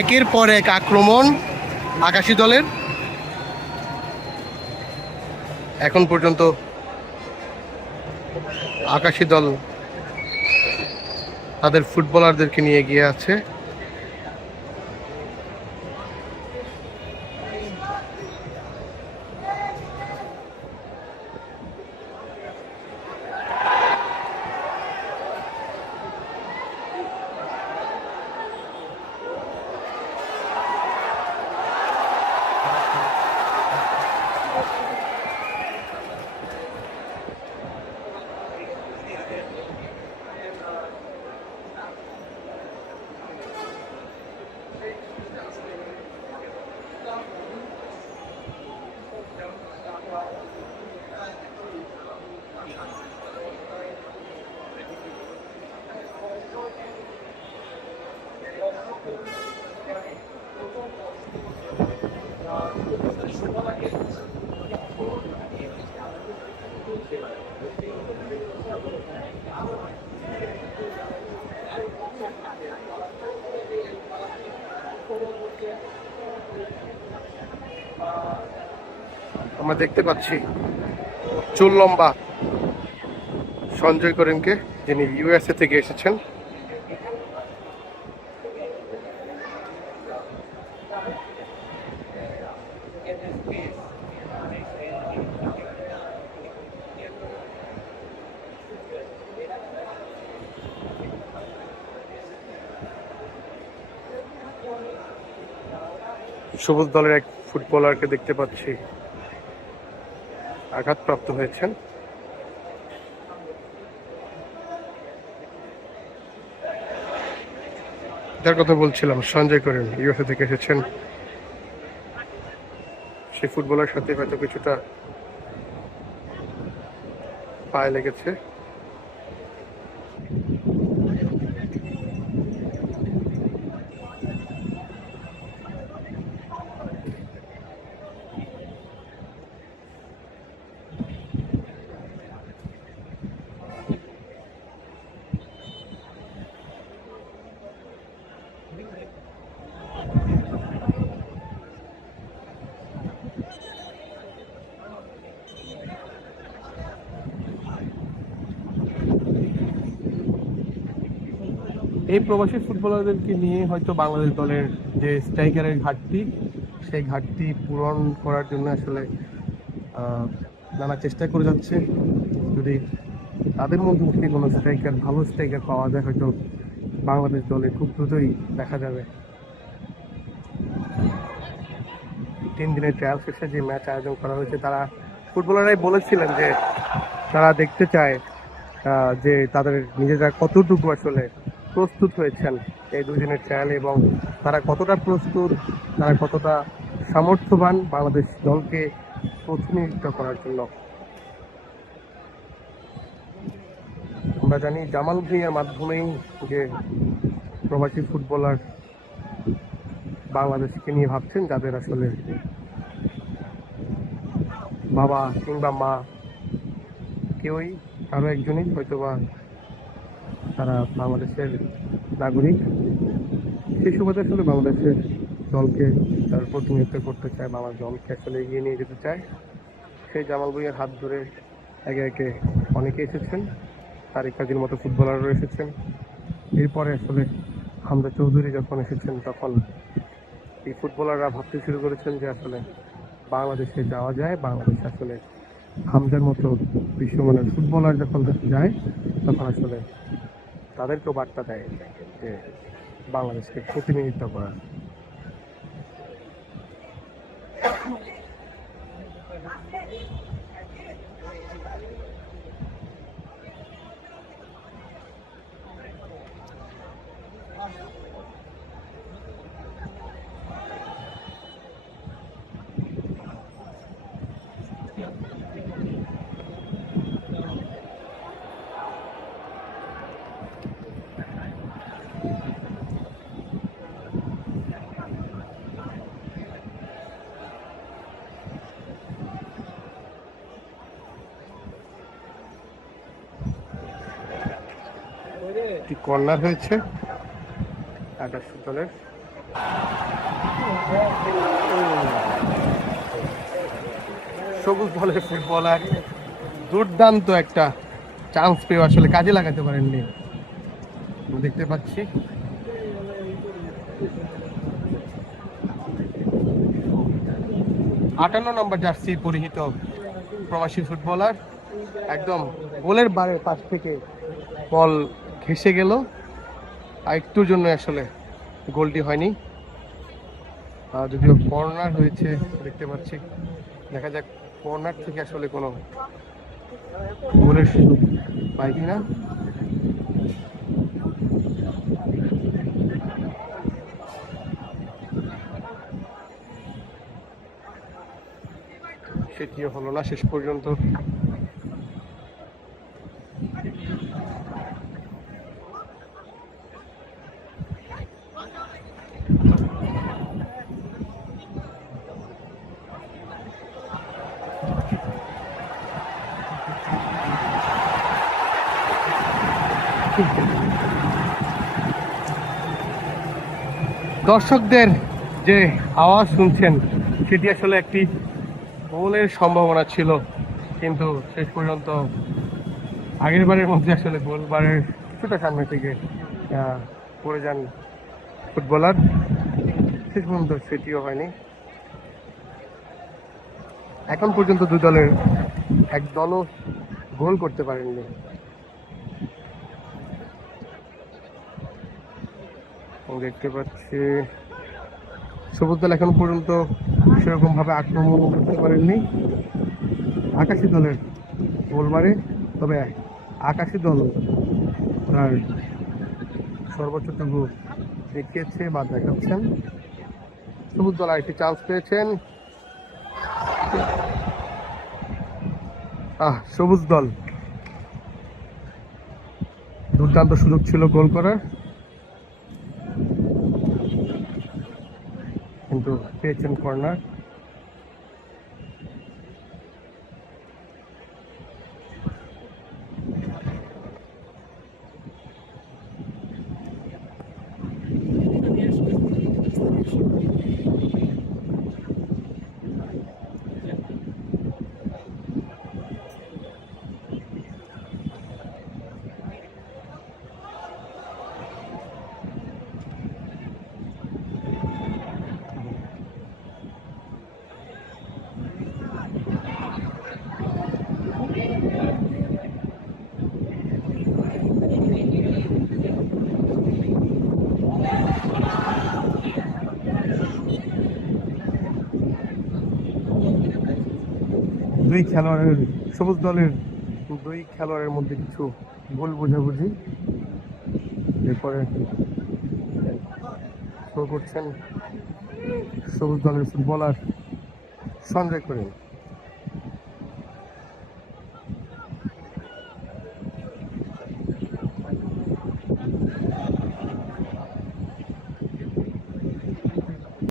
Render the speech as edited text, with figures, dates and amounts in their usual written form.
একের পর এক আক্রমণ আকাশী দলের। এখন পর্যন্ত আকাশী দল তাদের ফুটবলারদেরকে নিয়ে এগিয়ে আছে। আমরা দেখতে পাচ্ছি চুল লম্বা সঞ্জয় করিমকে, যিনি ইউএসএ থেকে এসেছেন। সবুজ দলের এক ফুটবলারকে দেখতে পাচ্ছি আঘাতপ্রাপ্ত হয়েছেন। যার কথা বলছিলাম, সঞ্জয় করিম ইউএসএ থেকে এসেছেন। সেই ফুটবলার সাথে হয়তো কিছুটা পায়ে লেগেছে। এই প্রবাসী ফুটবলারদেরকে নিয়ে হয়তো বাংলাদেশ দলের যে স্ট্রাইকারের ঘাটতি, সেই ঘাটতি পূরণ করার জন্য আসলে নানা চেষ্টা করে যাচ্ছে। যদি তাদের মধ্যে থেকে কোনো স্ট্রাইকার, ভালো স্ট্রাইকার পাওয়া যায়, হয়তো বাংলাদেশ দলে খুব দ্রুতই দেখা যাবে। 3 দিনের ট্রায়াল শেষে যে ম্যাচ আয়োজন করা হয়েছে, তারা ফুটবলাররাই বলেছিলেন যে তারা দেখতে চায় যে তাদের নিজেরা কতটুকু আসলে প্রস্তুত হয়েছেন এই 2 দিনের ট্রায়ালে, এবং তারা কতটা প্রস্তুত, তারা কতটা সামর্থ্যবান বাংলাদেশ দলকে প্রতিনিধিত্ব করার জন্য। আমরা জানি জামাল ভুঁইয়ার মাধ্যমেই যে প্রবাসী ফুটবলার বাংলাদেশকে নিয়ে ভাবছেন, যাদের আসলে বাবা কিংবা মা কেউই, আরও একজনই হয়তোবা তারা বাংলাদেশের নাগরিক, সেই সুবাদে আসলে বাংলাদেশের দলকে তারা প্রতিনিধিত্ব করতে চায়, বাংলাদেশ দলকে আসলে এগিয়ে নিয়ে যেতে চায়। সেই জামাল ভুঁইয়ার হাত ধরে একে একে অনেকে এসেছেন, তারিক কাজীর মতো ফুটবলারও এসেছেন। এরপরে আসলে হামজা চৌধুরী যখন এসেছেন, তখন এই ফুটবলাররা ভাবতে শুরু করেছেন যে আসলে বাংলাদেশে যাওয়া যায়, বাংলাদেশে আসলে হামজার মতো বিশ্বমানের ফুটবলার যখন যায়, তখন আসলে তাদেরকেও বার্তা দেয় যে বাংলাদেশকে প্রতিনিধিত্ব করা। একটি কর্নার হয়েছে আকাশ দলের। সবুজ দলের ফুটবলার দুর্দান্ত একটা চান্স পেয়ে আসলে কাজে লাগাতে পারেননি, দেখতে পাচ্ছি। আটান্ন নম্বর জার্সি পরিহিত প্রবাসী ফুটবলার একদম গোলের বারের পাশ থেকে বল ঘেসে গেল, আর একটুর জন্য আসলে গোলটি হয়নি। যদিও কর্নার হয়েছে দেখতে পাচ্ছি, দেখা যাক কর্নার থেকে আসলে কোনো গোলের সুযোগ পাই কিনা। সেটিও হলো না শেষ পর্যন্ত। দর্শকদের যে আওয়াজ শুনছেন সেটি আসলে একটি গোলের সম্ভাবনা ছিল, কিন্তু শেষ পর্যন্ত আগের বারের মধ্যে আসলে গোলবারের কিছুটা সামনে থেকে পড়ে যান ফুটবলার, শেষ পর্যন্ত সেটিও হয়নি। এখন পর্যন্ত দুই দলের এক দলও গোল করতে পারেননি। দেখতে পাচ্ছি সবুজ দল এখন পর্যন্ত সেরকম ভাবে আক্রমণ করতে পারেননি। আকাশী দলের গোল মারে, তবে আকাশী দল তার সর্বোচ্চটুকু দেখিয়েছে বা দেখাচ্ছেন। সবুজ দল আরেকটি চান্স পেয়েছেন। সবুজ দল দুর্দান্ত সুযোগ ছিল গোল করার, কিন্তু পেয়েছেন কর্নার। দুই খেলোয়াড়ের সবুজ দলের দুই খেলোয়াড়ের মধ্যে কিছু ভুল বোঝাবুঝি, এরপরে শো করছেন সবুজ দলের ফুটবলার সঞ্জয় করিম।